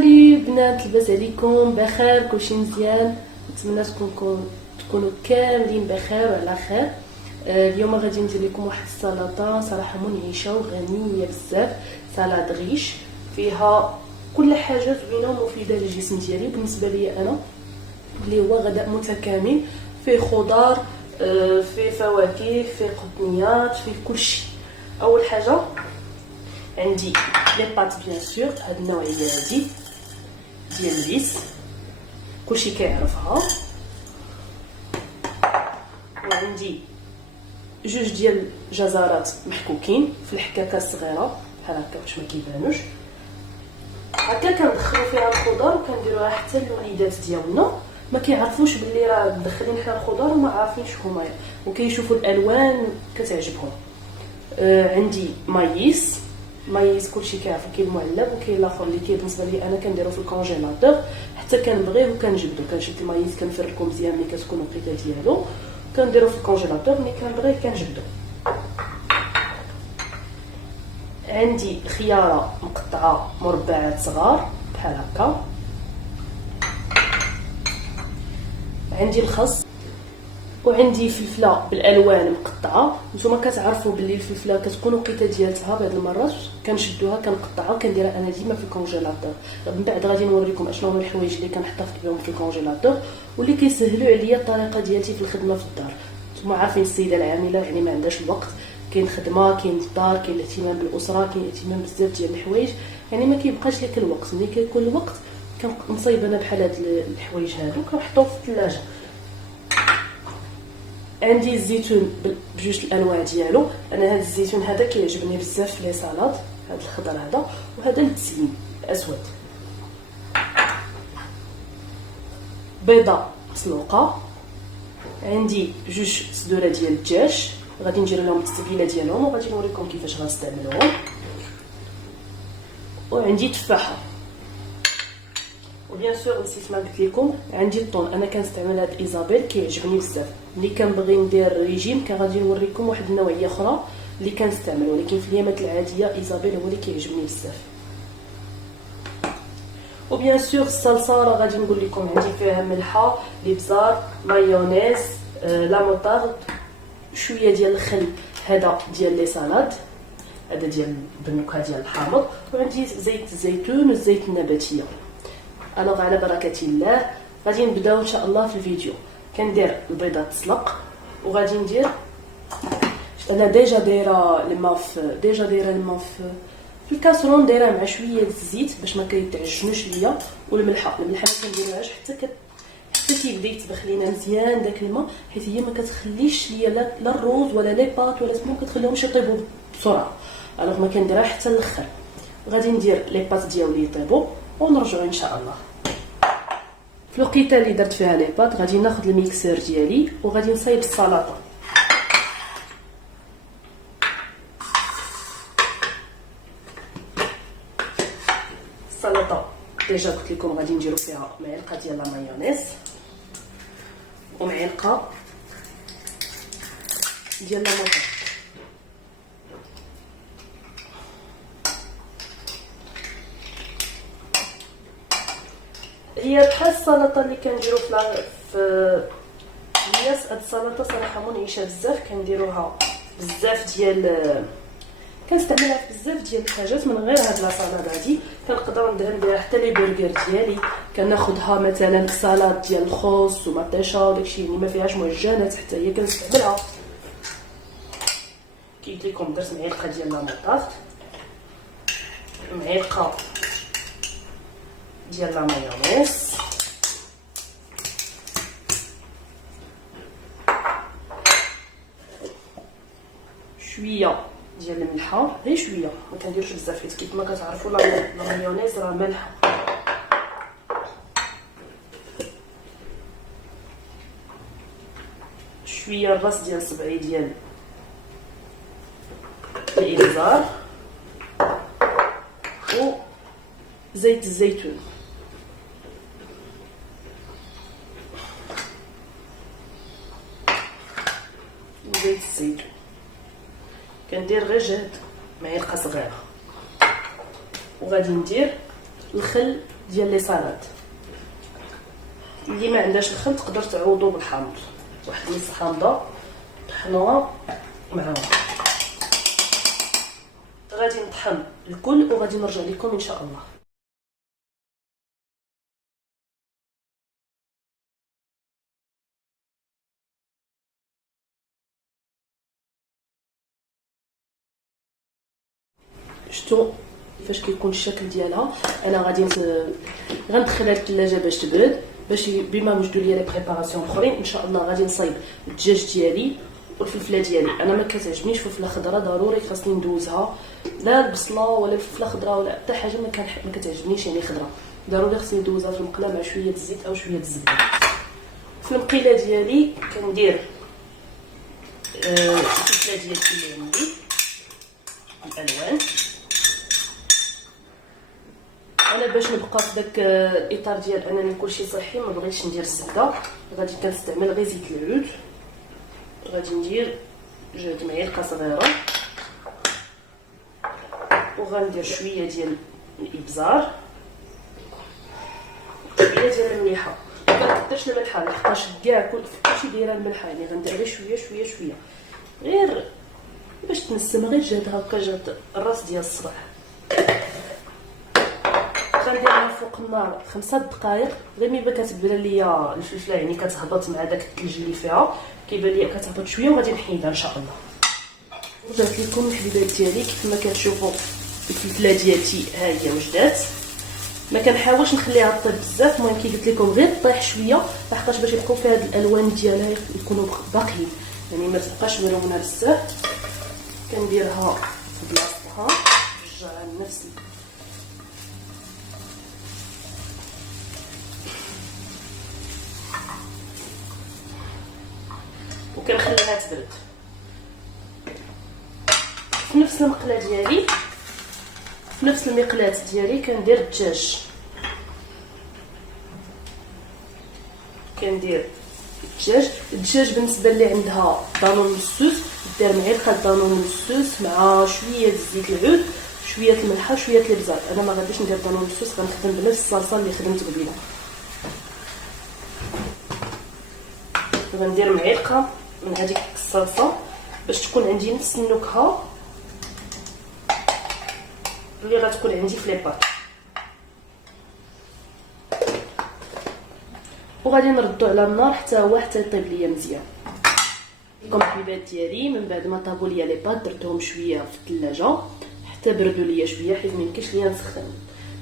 سالي بنات، لاباس عليكم؟ بخير؟ كلشي مزيان؟ نتمنى تكونوا كاملين بخير وعلى خير. اليوم غادي ندير لكم واحد السلطه صراحه منعشه وغنيه بزاف. سلطه غيش فيها كل حاجه زوينه ومفيده للجسم ديالي. بالنسبه لي انا اللي هو غداء متكامل، فيه خضار، فيه فواكه، فيه قطنيات، فيه كلشي. اول حاجه عندي لي بات بيان سور، هاد النوعيه هادي ديال الريس كلشي كيعرفها. وعندي جوج ديال جزرات محكوكين في الحكاكه الصغيره بحال هكا باش ما كيبانوش. هكا كندخلوا فيها الخضار وكنديروها حتى الوليدات ديالنا ما كيعرفوش باللي راه مدخلين حنا الخضار وما عارفينش هما، وكيشوفوا الالوان كتعجبهم. عندي مايس كلشي كيعرف، كاين المعلب وكاين الاخر اللي بالنسبه لي انا كنديرو في الكونجيلاتور حتى كنبغيه وكنجبدو. كنشد المايس كنفركو مزيان ملي كتكون الوقيته ديالو، كنديرو في الكونجيلاتور ملي كنبغيه كنجبدو. عندي خياره مقطعه مربعات صغار بحال هكا. عندي الخس، وعندي فلفله بالالوان مقطعه. نتوما كتعرفوا باللي الفلفله كتكون وقيته ديالتها بعض المرات كنشدوها كنقطعها وكنديرها انا ديما في الكونجيلاتور. من بعد غادي نوريكم اشنو هما الحوايج اللي كنحتفظ بهم في الكونجيلاتور واللي كيسهلوا عليا الطريقه ديالتي في الخدمه في الدار. نتوما عارفين السيده العامله يعني ما عندهاش الوقت، كاين خدمه، كاين الدار، كاين الاهتمام بالاسره، كاين اهتمام بزاف ديال الحوايج، يعني ما كيبقاش لك الوقت. ملي كيكون الوقت كنصايب انا بحال هاد الحوايج هادو كنحطوه في الثلاجه. عندي الزيتون بجوج الانواع ديالو. انا هذا الزيتون هذا كيعجبني بزاف في لي سالاد، هذا الخضر هذا، وهذا التسيم الاسود. بيضه مسلوقه. عندي جوج صدوره ديال الدجاج غادي ندير لهم التتبيله ديالهم وغادي نوريكم كيفاش غنستعملوهم. وعندي تفاحه. وبيان سور نسيت ما قلت لكم عندي الطون. انا كنستعمل هاد ايزابيل كيعجبني بزاف. ملي كنبغي ندير ريجيم غادي نوريكم واحد النوعيه اخرى اللي كنستعملو، ولكن في الايامات العاديه ايزابيل هو اللي كيعجبني بزاف. وبيان سور الصلصه راه غادي نقول لكم عندي فيها ملحه، الابزار، مايونيز، لا موطارد، شويه ديال الخل هذا ديال لي سالاد، هذا ديال بالنكهه ديال الحامض، وعندي زيت الزيتون والزيت النباتيه. الوغ على بركه الله غادي نبداو ان شاء الله في الفيديو. كندير البيضه تسلق وغادي ندير انا ديجا دايره الماء في الكاسرون، دايره مع شويه الزيت باش ما كيتعجنوش ليا، والملحه ما كنديروهاش حتى كيبدا يتبخ لينا مزيان داك الماء، حيت هي ما كتخليش ليا لا الروز ولا لي بات ولا ما كتخليهمش يطيبوا بسرعه. الوغ ما كنديرها حتى الاخر. غادي ندير لي بات ديالي يطيبوا ونرجعوا ان شاء الله. في الوقيته اللي درت فيها لي بات غادي ناخذ الميكسور ديالي وغادي نصايب السلطه. السلطه ديجا قلت لكم غادي نديرو فيها معلقه ديال لا مايونيز ومعلقه ديال لا موطارد. هي بحال السلطه اللي كنديرو في الياس. هاد السلطه صراحه منعشه بزاف، كنديروها بزاف ديال كنستعملها في بزاف ديال الحاجات من غير هاد لا سالاد هادي. كنقدر ندير بها حتى لي برجر ديالي، كناخذها مثلا في سالاد ديال الخوص ومطيشه وداكشي اللي ما فيهاش معجنات حتى هي كنستعملها. كي قلت لكم درت معلقه ديال لا موطارد، معلقه ديال لا مايونيز، شويه ديال الملحه، غير شويه ما كنديرش بزاف حيت كيف ما كتعرفوا لا مايونيز راه مالحه. شويه الراس ديال صبعي ديال الابزار وزيت الزيتون. زيت الزيتون كندير غير جهد معلقه صغيره. وغادي ندير الخل ديال لي سالاد. اللي ما عندهاش الخل تقدر تعوضو بالحامض، واحد نص حامضه طحنوها معاهم. غادي نطحن الكل وغادي نرجع لكم ان شاء الله. شفتوا كيفاش كيكون الشكل ديالها. انا غادي غندخلها للثلاجه باش تبرد، باش بما وجدوا لي لي بريباراسيون اخرين ان شاء الله. غادي نصايب الدجاج ديالي والفلفله ديالي. انا ما كتعجبنيش فلفله خضراء، ضروري خاصني ندوزها، لا البصله ولا الفلفله خضراء ولا حتى حاجه ما كتعجبنيش يعني خضراء، ضروري خاصني ندوزها في المقله مع شويه الزيت او شويه الزبده. في المقيله ديالي كندير الفلفله ديالي اللي عندي الالوان. انا باش نبقى في داك الاطار ديال انني كلشي صحي ما بغيتش ندير الزبده، غادي كنستعمل غير زيت العود. غادي ندير 2 معالق صغيره، وغندير شويه ديال الابزار، شويه ديال المليحه. ما كنكثرش الملحه لحقاش كاع كلشي دايره الملحه، يعني غندير غير شويه شويه شويه غير باش تنسم، غير جات هكا جات الراس ديال الصباع. غنديرها فوق النار 5 دقائق، غير ملي كتبان ليا الفلفله يعني كتهبط مع داك الثلج اللي فيها، كيبان ليا كتهبط شويه، وغادي نحيدها ان شاء الله. رجعت لكم الحبيبات ديالي. كيف ما كتشوفوا الفلفله ديالتي ها هي وجدات. ما كنحاولش نخليها طيب بزاف، المهم كي قلت لكم غير طيح شويه، لحقاش باش يبقاو فيها هاد الالوان ديالها يكونوا باقيين، يعني ما تبقاش ملونه بزاف. كنديرها في بلاصتها، نرجعها لنفس وكنخليها تبرد. في نفس المقله ديالي، في نفس المقلاه ديالي كندير الدجاج. كندير الدجاج بالنسبه اللي عندها دانون مسوس، دير معلقه دانون مسوس مع شويه زيت العود، شويه الملحه، شويه الابزار. انا ما غاديش ندير دانون مسوس، غنخدم بنفس الصلصه اللي خدمت قبيله. غندير معلقه من هذيك الصلصه باش تكون عندي نفس النكهه اللي غتكون عندي في لي بات. وغادي نردو على النار حتى هو حتى يطيب ليا مزيان. لكم الحبيبات ديالي، من بعد ما طابوا ليا لي بات درتهم شويه في الثلاجه حتى بردوا ليا شويه، حيت ما يمكنش ليا نسخن.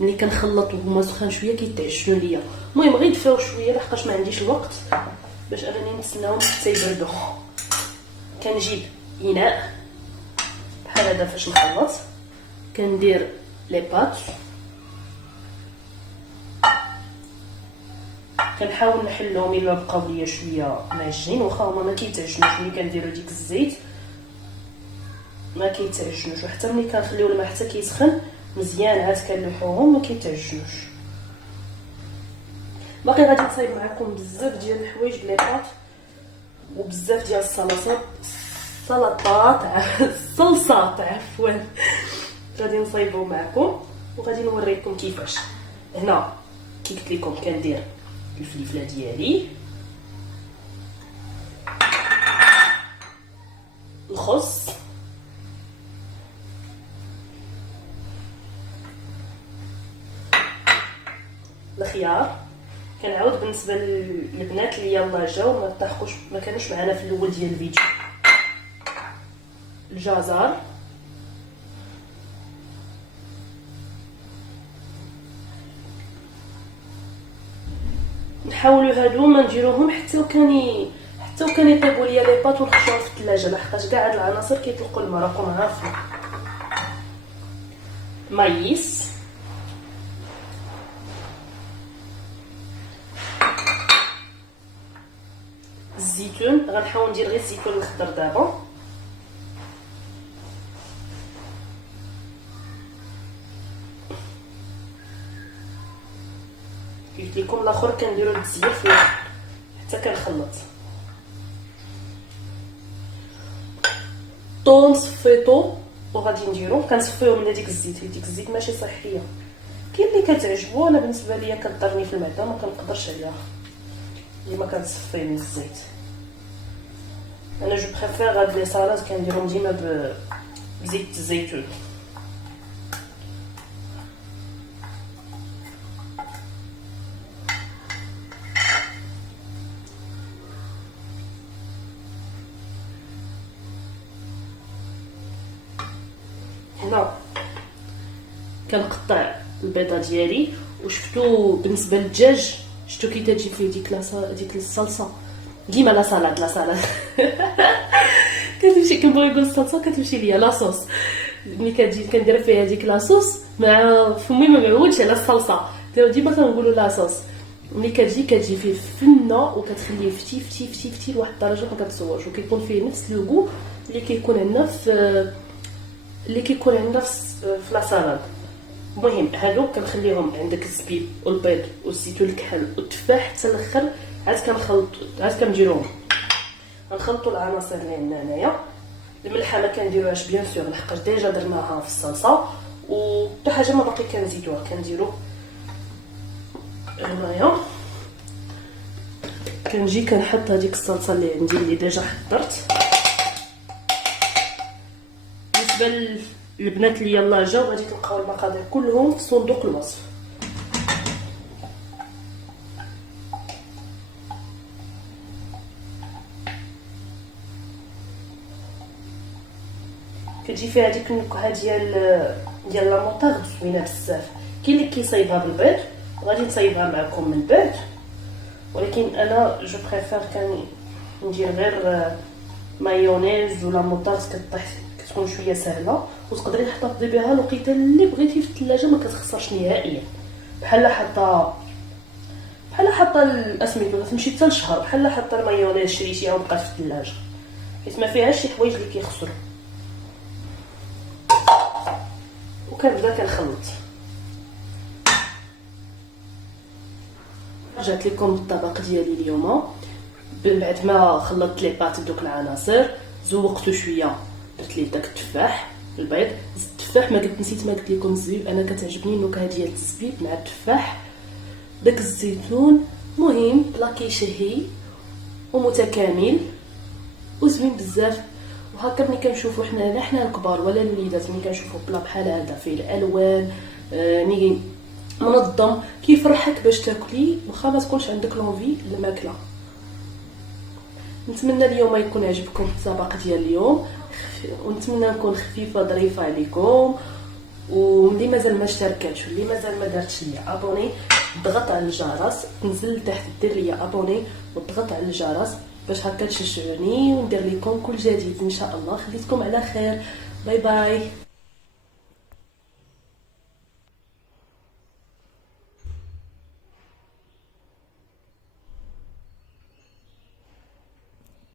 ملي كنخلط وهما سخان شويه كيتعشنوا ليا، المهم غير يدفاو شويه لحقاش ما عنديش الوقت باش انني نتسناهم حتى يبردوا. كنجيب اناء بحال هذا فاش نخلط، كندير لي بات، كنحاول نحلهم الا بقاو ليا شويه ناشفين، واخا هما ما كيتعجنوش. ملي كنديروا ديك الزيت ما كيتعجنوش، وحتى ملي كنخليو الماء حتى كيسخن مزيان عاد كنلوحوهم ما كيتعجنوش. باقي غادي نصايب معكم بزاف ديال الحوايج لي بات وبزاف ديال الصلصات عفوا غادي نصايبو معكم وغادي نوريكم كيفاش. هنا كي قلت لكم كندير الفلفله ديالي، الخس، الخيار. كنعاود بالنسبه للبنات اللي يلاه جاو ما طاحقوش ما كانوش معنا في الاول ديال الفيديو، الجزر، نحاولوا هادو ما نديروهم حتى وكان يطيبوا ليا لي بات ونخشوهم في الثلاجه، لحقاش كاع هاد العناصر كيطلقوا الماء راكم عارفين. مايس، الزيتون، غنحاول ندير غير الزيتون الخضر دابا، قلت لكم الاخر كنديروا التزيير في الاخر حتى كنخلط. طون صفيتو وغادي نديرو، كنصفيو من هذيك الزيت، هذيك الزيت ماشي صحيه، كاين اللي كتعجبو، انا بالنسبه ليا كضرني في المعده ما كنقدرش عليها اللي ما كنصفي من الزيت. انا جو بريفير هاد لي صالات كنديرهم ديما بزيت الزيتون. هنا كنقطع البيضه ديالي، وشفتو بالنسبه للدجاج شفتو كي تجي فيه ديك الصلصه ديما لا سالاد كتمشي كنبغي نقول الصلصه كتمشي ليا لاصوص، ملي كتجي كندير فيها ديك لاصوص مع فمي ما معودش على الصلصه ديما كنقولوا لاصوص. ملي كتجي فيه فنه وكتخليه فتي لواحد الدرجه ما كتصورش، وكيكون فيه نفس لوغو اللي كيكون عندنا في لا سالاد. المهم هادو كنخليهم عندك الزبيب والبيض والزيتون الكحل والتفاح حتى الاخر، عاد كنديروهم غنخلطوا العناصر اللي عندنا هنايا. الملحه ما كنديروهاش بيان سور لحقاش ديجا درناها في الصلصه، وحتى حاجه ما باقي كنزيدوها كنديرو هنايا. كنجي كنحط هذيك الصلصه اللي عندي اللي ديجا حضرت. بالنسبه البنات اللي يلاه جاو غادي تلقاو المقادير كلهم في صندوق الوصف. كتجي فيها هذيك النكهه ديال لا موطارد زوينه بزاف. كاين اللي كيصايبها بالبيض، غادي نصايبها معكم من بعد، ولكن انا جو بريفير ندير غير مايونيز ولا موطارد كطيح كتكون شويه سهله وتقدري تحتفظي بها الوقيته اللي بغيتي في الثلاجه ما كتخسرش نهائيا. بحال حتى الاسميتو تمشي حتى لشهر، بحال حتى المايونيز شريتيها وبقات في الثلاجه حيت ما فيهاش شي حوايج اللي كيخسروا. وكنبدا كنخلط. جات لكم الطبق ديالي اليوم بعد ما خلطت لي بات دوك العناصر، زوقته شويه، درت ليه داك التفاح البيض. التفاح ما قلت نسيت ما قلت لكم الزبيب، انا كتعجبني النكهه ديال الزبيب مع التفاح داك الزيتون. مهم بلا كيشهي ومتكامل وزوين بزاف. وهكا ملي كنشوفوا حنا الكبار ولا الوليدات ملي كنشوفوا بلا بحال هذا فيه الالوان منظم كيفرحك باش تاكلي واخا ما تكونش عندك لونفي الماكله. نتمنى اليوم يكون عجبكم الطبق ديال اليوم، ونتمنى نكون خفيفه ظريفه عليكم. واللي مازال ما اشتركاتش واللي مازال ما دارتش ليا ابوني، ضغط على الجرس، تنزل لتحت دير ليا ابوني وضغط على الجرس باش هكا تشجعوني وندير لكم كل جديد ان شاء الله. خليتكم على خير، باي باي.